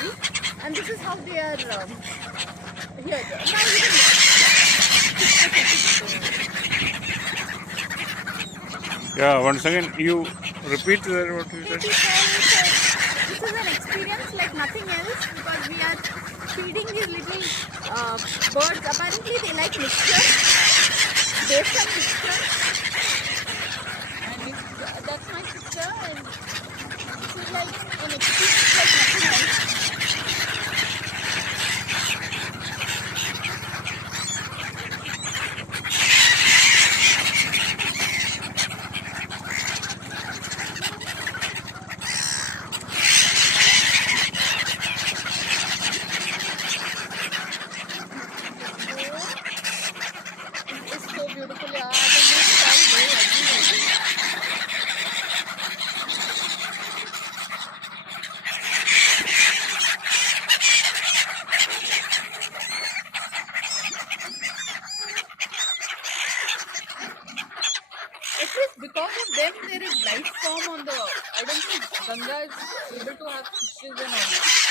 energy, and this is how they are here. Now you can Yeah, once again, you repeat what you said. this is an experience like nothing else because we are feeding these little birds. Apparently, they like mixture, besan mixture, and that's my sister. And this is like an experience like nothing else. It's so beautiful. Yeah, I can do it all day, every day. At least because of them, there is life form on the. I don't think Ganga is able to have fishes and all.